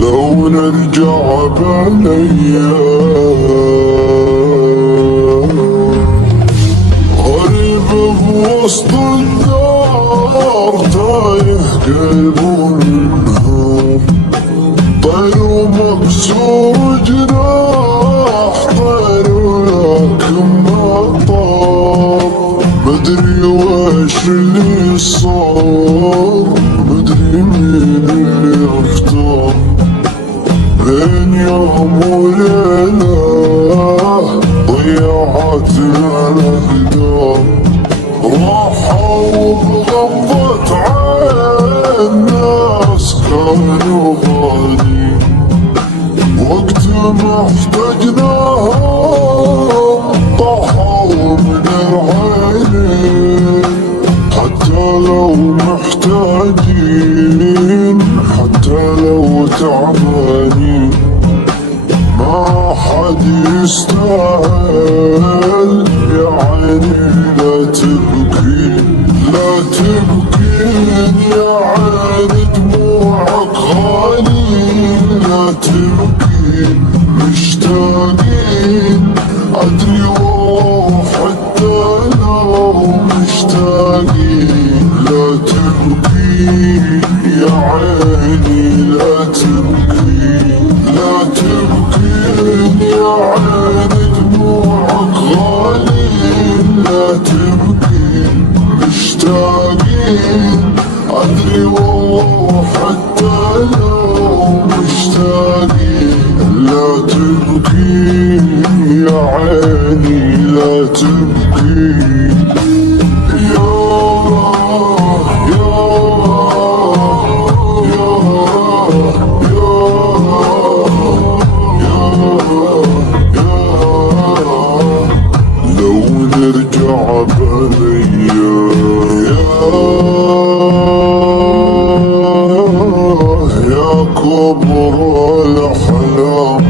لو نرجع بالايام غريب بوسط الدار تايه قلب منهم طير ومكسور جناح طير ولكن ما طار مدري وش اللي صار مدري مين اللي اختار بين يوم وليلة ضيعتنا الأقدار راحوا بغمضة عين ناس كانوا غالي وقت ما احتجناهم طاحوا من العينين حتى لو محتاجين حتى لو تعبانين ما حد يستاهل يا عيني لا تبكين لا تبكين يا عيني دموعك غالي لا تبكين مشتاقين أدري والله حتى لو مشتاقين لا تبكين يا عيني لا تبكين لا تبكين يا عيني دموعك غالي لا تبكين مشتاقين أدري والله حتى لو مشتاقين لا تبكين يا عيني لا تبكين لو نرجع بالايام يا كبر الاحلام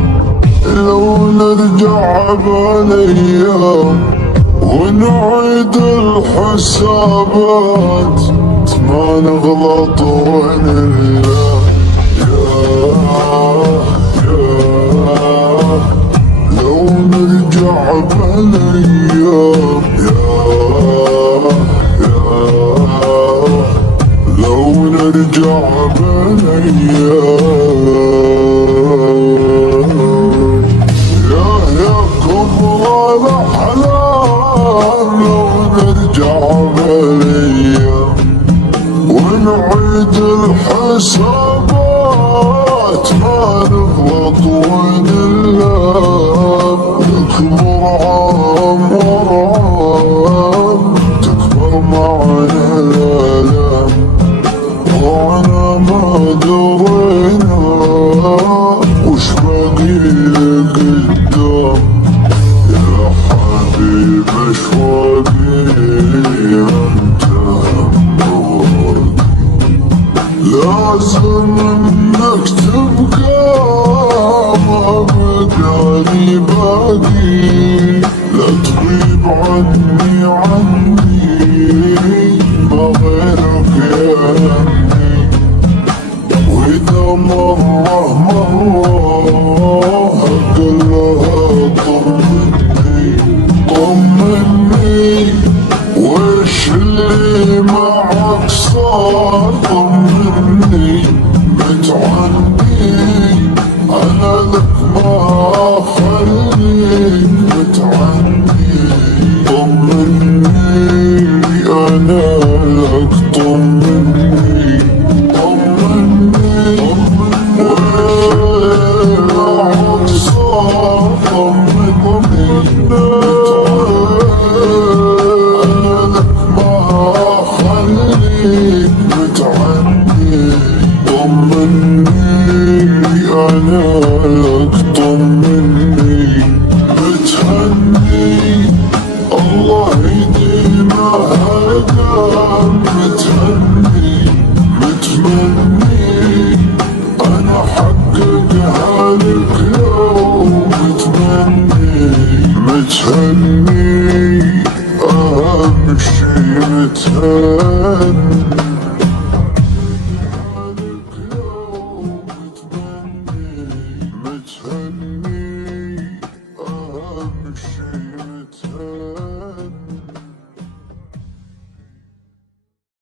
لو نرجع بالايام ونعيد الحسابات ما نغلط ونلام لو نرجع بالايام لو نرجع بالايام يا كبر الاحلام لو نرجع بالايام ونعيد الحسابات ما نغلط ونلام تكبر عام ورام تكبر معنا الآلام وانا ما درينا وش باقي قدام يا حبيب اشواقي انت لازم انك تبقى ما بقالي باقي لا تغيب عني ما غيرك يهمني واذا مرة اقلها طمني وش اللي معك صار